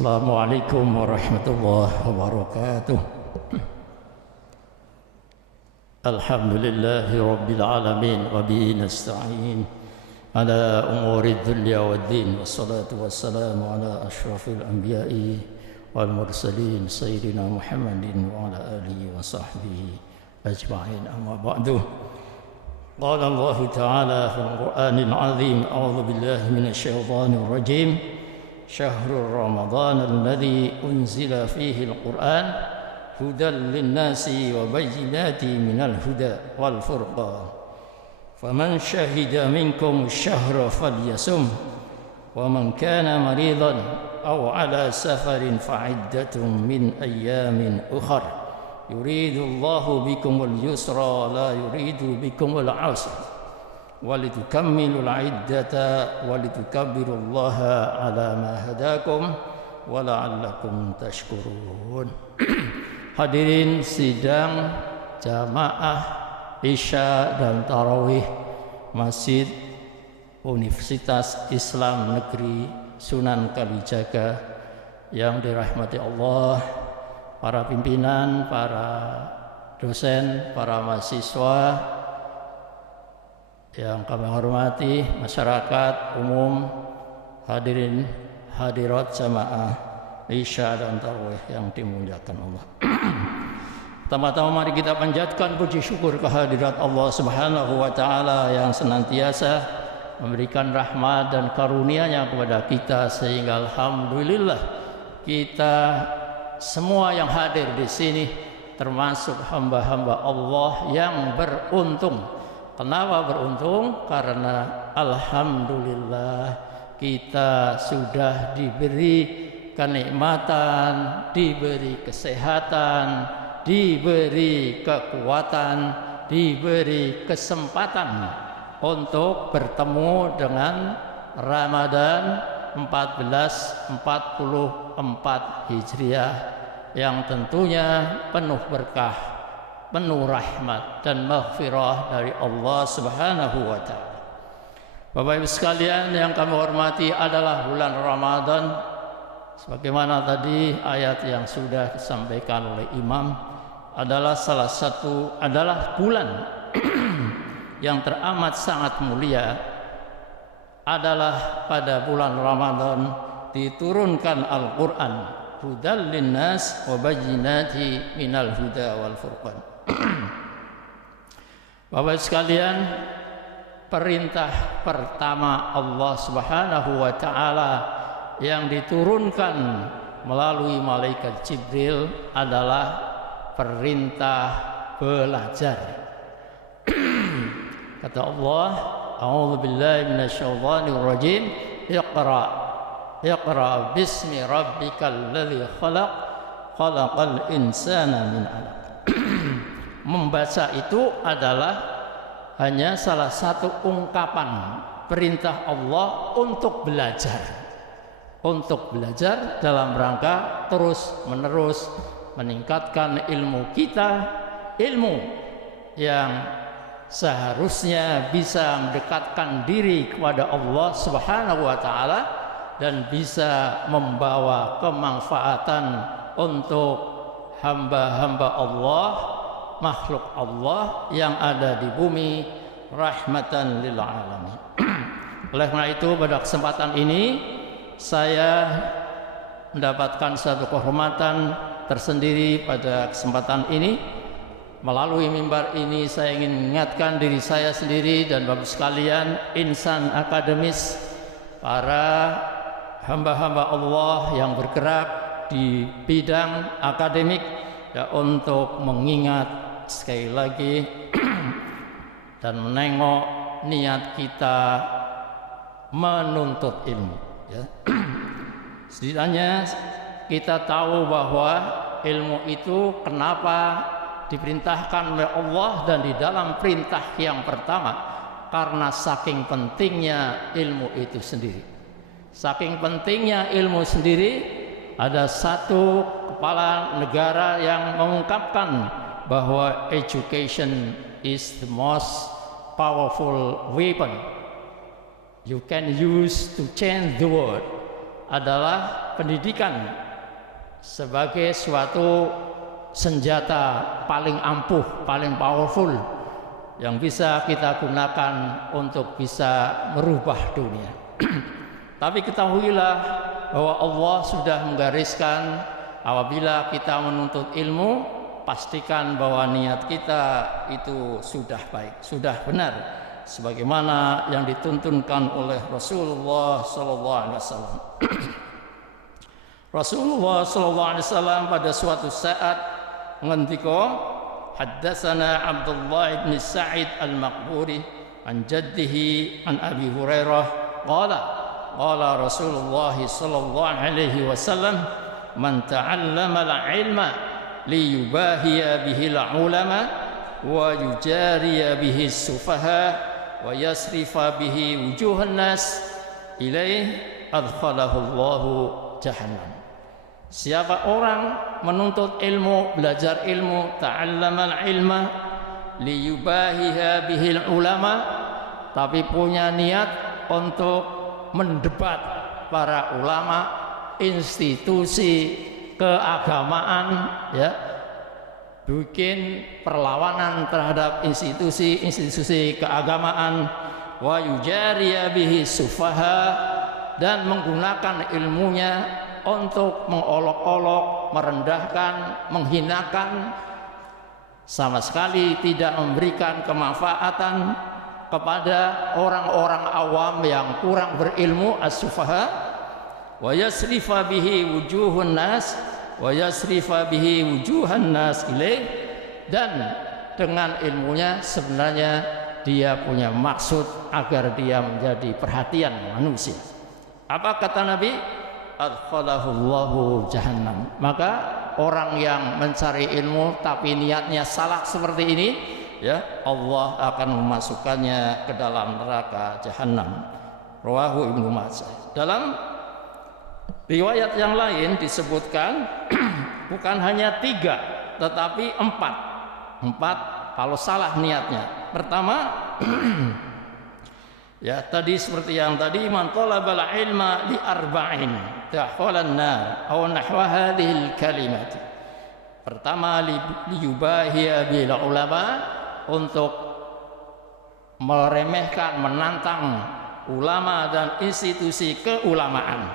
Assalamualaikum warahmatullahi wabarakatuh. Alhamdulillahi rabbil alamin wa bihi nasta'in ala umuri dunya waddin, wassalatu wassalamu ala asyrafil anbiya'i wal mursalin sayyidina Muhammadin wa ala alihi wa sahbihi ajma'in, amma ba'du. Qala Allah ta'ala fil Qur'anil azim, a'udzu billahi minasy syaithanir rajim. Syahrul Ramadan alladzi unzila fihi al-Qur'an hudan lin-nasi wa bayyinatin minal huda wal furqan. Faman syahida minkum asy-syahra falyasum wa man kana maridan aw ala safarin fa'iddatun min ayyamin ukhar. Yuridu Allahu bikumul yusra la yuridu bikumul 'usra. Walitukammilul iddata walitukabbirullaha ala ma hadakum wa la'allakum tashkurun. Hadirin sidang jamaah Isya dan Tarawih Masjid Universitas Islam Negeri Sunan Kalijaga yang dirahmati Allah, para pimpinan, para dosen, para mahasiswa yang kami hormati, masyarakat umum, hadirin hadirat jamaah Isya dan Tarawih yang dimuliakan Allah. Pertama-tama mari kita panjatkan puji syukur kehadirat Allah Subhanahu wa taala yang senantiasa memberikan rahmat dan karunia-Nya kepada kita, sehingga alhamdulillah kita semua yang hadir di sini termasuk hamba-hamba Allah yang beruntung. Kenapa beruntung? Karena alhamdulillah kita sudah diberi kenikmatan, diberi kesehatan, diberi kekuatan, diberi kesempatan untuk bertemu dengan Ramadan 1444 Hijriah yang tentunya penuh berkah, penuh rahmat dan maghfirah dari Allah Subhanahu wa taala. Bapak Ibu sekalian yang kami hormati, adalah bulan Ramadan sebagaimana tadi ayat yang sudah disampaikan oleh Imam, adalah adalah bulan yang teramat sangat mulia. Adalah pada bulan Ramadan diturunkan Al-Qur'an, hudal linnas wa bayyinati minal huda wal furqan. Bapak sekalian, perintah pertama Allah Subhanahu wa taala yang diturunkan melalui malaikat Jibril adalah perintah belajar. Kata Allah, a'udzu billahi minasyaitonir rajim, Iqra bismi rabbikal ladzi khalaq, khalaqal insana min 'alaq. Membaca itu adalah hanya salah satu ungkapan perintah Allah untuk belajar dalam rangka terus-menerus meningkatkan ilmu kita, ilmu yang seharusnya bisa mendekatkan diri kepada Allah Subhanahu wa taala dan bisa membawa kemanfaatan untuk hamba-hamba Allah, makhluk Allah yang ada di bumi, rahmatan lil alamin. Oleh karena itu, pada kesempatan ini saya mendapatkan satu kehormatan tersendiri. Pada kesempatan ini, melalui mimbar ini, saya ingin mengingatkan diri saya sendiri dan Bapak sekalian, insan akademis, para hamba-hamba Allah yang bergerak di bidang akademik, ya, untuk mengingat sekali lagi dan menengok niat kita menuntut ilmu, ya. Setidaknya kita tahu bahwa ilmu itu kenapa diperintahkan oleh Allah, dan di dalam perintah yang pertama karena saking pentingnya ilmu itu sendiri. Saking pentingnya ilmu sendiri, ada satu kepala negara yang mengungkapkan bahwa education is the most powerful weapon you can use to change the world. adalah pendidikan sebagai suatu senjata paling ampuh, paling powerful yang bisa kita gunakan untuk bisa merubah dunia. Tapi ketahuilah bahwa Allah sudah menggariskan apabila kita menuntut ilmu, pastikan bahwa niat kita itu sudah baik, sudah benar, sebagaimana yang dituntunkan oleh Rasulullah sallallahu alaihi wasallam. Rasulullah sallallahu alaihi wasallam pada suatu saat ngendika, haddatsana Abdullah bin Sa'id al-Maqburi an jaddihi an Abi Hurairah qala Rasulullah sallallahu alaihi wasallam man ta'allama al-ilma liyubahiya bihi al-ulama wa yujariya bihi as-sufaha wa yasrifa bihi wujuhan nas ilaih adkhalahu Allahu jahannam. Siapa orang menuntut ilmu, belajar ilmu, ta'allama al-ilma liyubahiha bihil ulama, tapi punya niat untuk mendebat para ulama, institusi keagamaan, ya, bikin perlawanan terhadap institusi keagamaan, wa yujariya bihi sufaha, dan menggunakan ilmunya untuk mengolok-olok, merendahkan, menghinakan, sama sekali tidak memberikan kemanfaatan kepada orang-orang awam yang kurang berilmu, as-sufaha, wa yasrifa bihi wujuhun nas wa yasrifa bihi wujuhan nas ilaih, dan dengan ilmunya sebenarnya dia punya maksud agar dia menjadi perhatian manusia. Apa kata Nabi? Adkhalahullahu jahannam. Maka orang yang mencari ilmu tapi niatnya salah seperti ini, ya, Allah akan memasukkannya ke dalam neraka jahannam. Rawahu Ibnu Majah. Dalam riwayat yang lain disebutkan bukan hanya 3 tetapi 4 kalau salah niatnya. Pertama, ya, tadi seperti yang tadi, man talabal ilma li arba'in dakhalan nar aw nahwa hadhil kalimat. Pertama, liyubahiya bil ulama, untuk meremehkan, menantang ulama dan institusi keulamaan,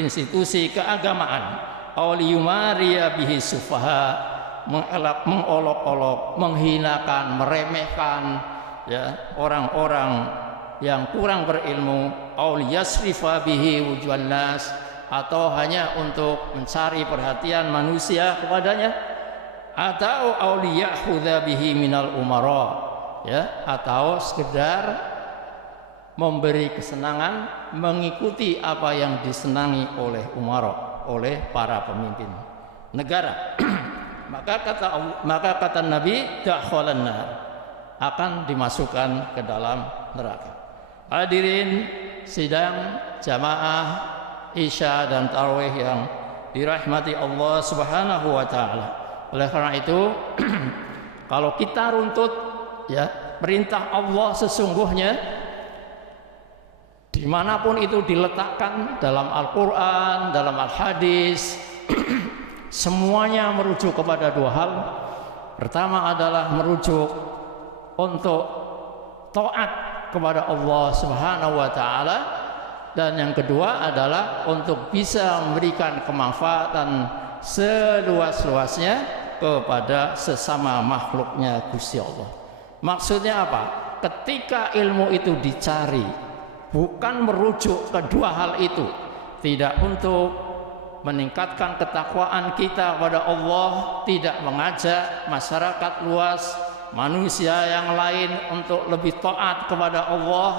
institusi keagamaan. Aw liyumariya bihi sufaha, mengolok-olok, menghinakan, meremehkan, ya, orang-orang yang kurang berilmu. Aw liyasrifa bihi wujuhan nas, atau hanya untuk mencari perhatian manusia kepadanya, atau aw liyakhudha bihi minal umara, ya, atau sekedar memberi kesenangan, mengikuti apa yang disenangi oleh umara, oleh para pemimpin negara. maka kata Nabi, dakhalan nar, akan dimasukkan ke dalam neraka. Hadirin sidang jamaah Isya dan Tarawih yang dirahmati Allah Subhanahu wa taala. Oleh karena itu, kalau kita runtut, ya, perintah Allah sesungguhnya dimanapun itu diletakkan, dalam Al-Quran, dalam Al-Hadis, semuanya merujuk kepada 2 hal. Pertama adalah merujuk untuk taat kepada Allah Subhanahu wa taala, dan yang kedua adalah untuk bisa memberikan kemanfaatan seluas-luasnya kepada sesama makhluknya Gusti Allah. Maksudnya apa? Ketika ilmu itu dicari, bukan merujuk kedua hal itu, tidak untuk meningkatkan ketakwaan kita kepada Allah, tidak mengajak masyarakat luas, manusia yang lain untuk lebih taat kepada Allah,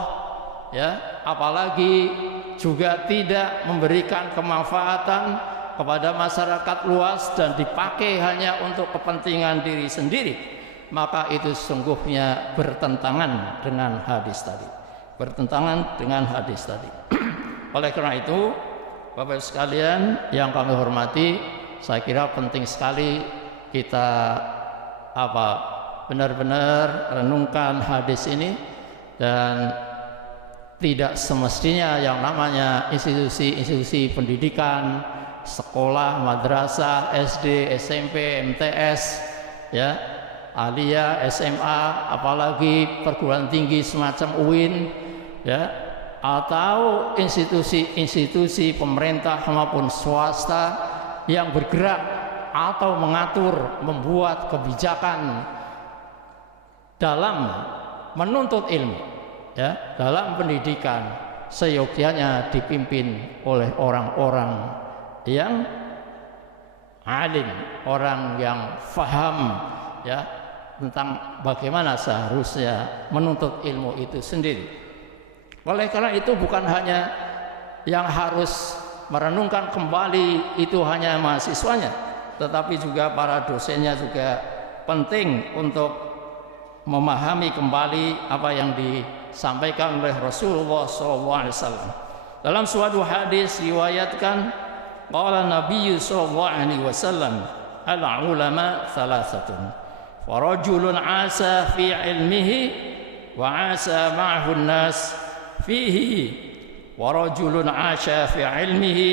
ya, apalagi juga tidak memberikan kemanfaatan kepada masyarakat luas dan dipakai hanya untuk kepentingan diri sendiri, maka itu sungguhnya bertentangan dengan hadis tadi. Oleh karena itu, Bapak sekalian yang kami hormati, saya kira penting sekali kita benar-benar renungkan hadis ini dan tidak semestinya yang namanya institusi pendidikan, sekolah, madrasah, SD, SMP, MTS, ya, aliyah, SMA, apalagi perguruan tinggi semacam UIN, ya, atau institusi pemerintah maupun swasta yang bergerak atau mengatur, membuat kebijakan dalam menuntut ilmu, ya, dalam pendidikan, seyogyanya dipimpin oleh orang-orang yang alim, orang yang faham, ya, tentang bagaimana seharusnya menuntut ilmu itu sendiri. Oleh karena itu bukan hanya yang harus merenungkan kembali itu hanya mahasiswanya, tetapi juga para dosennya juga penting untuk memahami kembali apa yang disampaikan oleh Rasulullah SAW. Dalam suatu hadis riwayatkan, qala Nabi SAW, al-ulama thalathatun, farajulun asa fi ilmihi wa asa ma'ahu an-nas fihi, wa rajulun asha fi ilmihi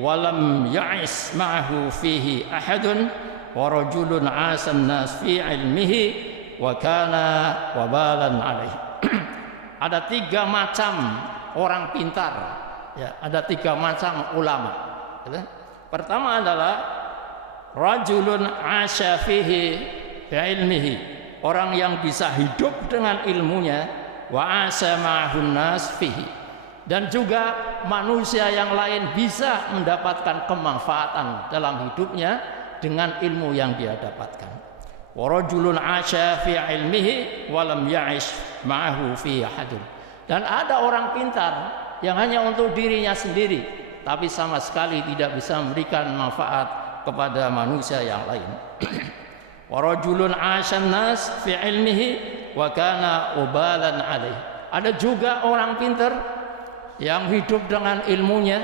wa lam ya'is ma'ahu fihi ahadun, wa rajulun asa an-nas fi ilmihi wa kana wabalan alaih. Ada 3 macam orang pintar, ya, ada 3 macam ulama, ya. Pertama adalah rajulun asya fihi bi ilmihi, orang yang bisa hidup dengan ilmunya, wa asa ma'ahun nas fihi, dan juga manusia yang lain bisa mendapatkan kemanfaatan dalam hidupnya dengan ilmu yang dia dapatkan. Wa rajulun asya fi ilmihi wa lam ya'ish ma'ahu fi ahadun, dan ada orang pintar yang hanya untuk dirinya sendiri tapi sama sekali tidak bisa memberikan manfaat kepada manusia yang lain. Wa rajulun asyan nas fi ilmihi wa kana ubalan alaih. Ada juga orang pintar yang hidup dengan ilmunya,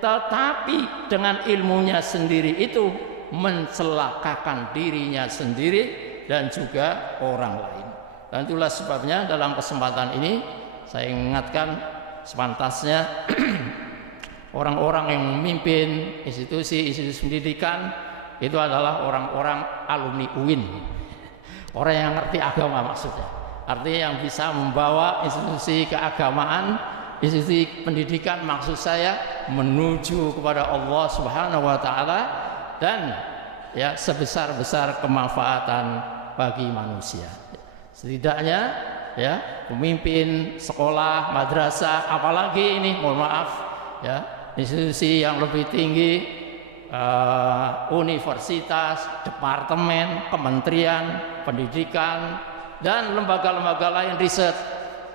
tetapi dengan ilmunya sendiri itu mencelakakan dirinya sendiri dan juga orang lain. Dan itulah sebabnya dalam kesempatan ini saya ingatkan sepantasnya orang-orang yang memimpin institusi pendidikan itu adalah orang-orang alumni UIN, orang yang ngerti agama maksudnya, artinya yang bisa membawa institusi keagamaan, institusi pendidikan maksud saya menuju kepada Allah Subhanahu wa taala, dan ya sebesar-besar kemanfaatan bagi manusia. Setidaknya ya pemimpin sekolah, madrasah, apalagi ini mohon maaf ya institusi yang lebih tinggi, universitas, departemen, kementerian pendidikan, dan lembaga-lembaga lain riset,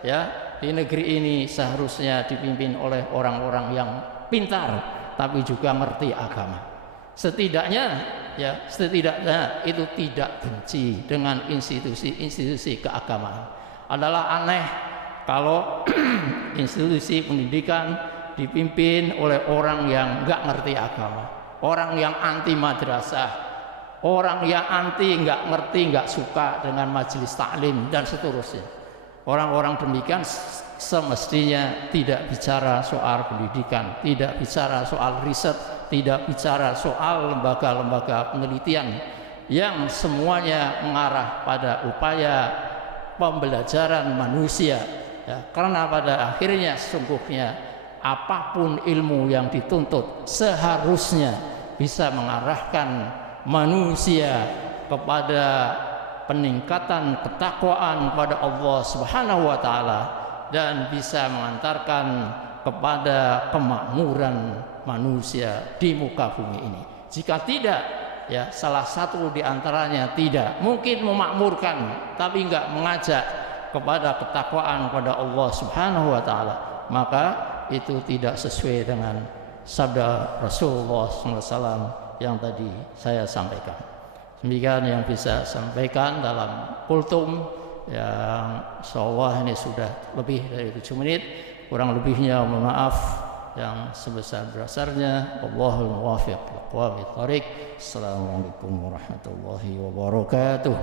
ya, di negeri ini seharusnya dipimpin oleh orang-orang yang pintar tapi juga ngerti agama. Setidaknya itu tidak benci dengan institusi keagamaan. Adalah aneh kalau institusi pendidikan dipimpin oleh orang yang nggak ngerti agama, orang yang anti madrasah, orang yang anti, nggak ngerti, nggak suka dengan majelis taklim dan seterusnya. Orang-orang demikian semestinya tidak bicara soal pendidikan, tidak bicara soal riset, tidak bicara soal lembaga-lembaga penelitian yang semuanya mengarah pada upaya pembelajaran manusia, ya, karena pada akhirnya sesungguhnya apapun ilmu yang dituntut seharusnya bisa mengarahkan manusia kepada peningkatan ketakwaan kepada Allah Subhanahu wa taala dan bisa mengantarkan kepada kemakmuran manusia di muka bumi ini. Jika tidak, ya salah satu di antaranya tidak mungkin memakmurkan tapi enggak mengajak kepada ketakwaan kepada Allah Subhanahu wa taala, maka itu tidak sesuai dengan sabda Rasulullah SAW yang tadi saya sampaikan. Demikian yang bisa sampaikan dalam kultum yang insyaallah ini sudah lebih dari 7 menit. Kurang lebihnya mohon maaf yang sebesar-besarnya. Wallahul muwaffiq ila aqwamit thoriq. Assalamualaikum warahmatullahi wabarakatuh.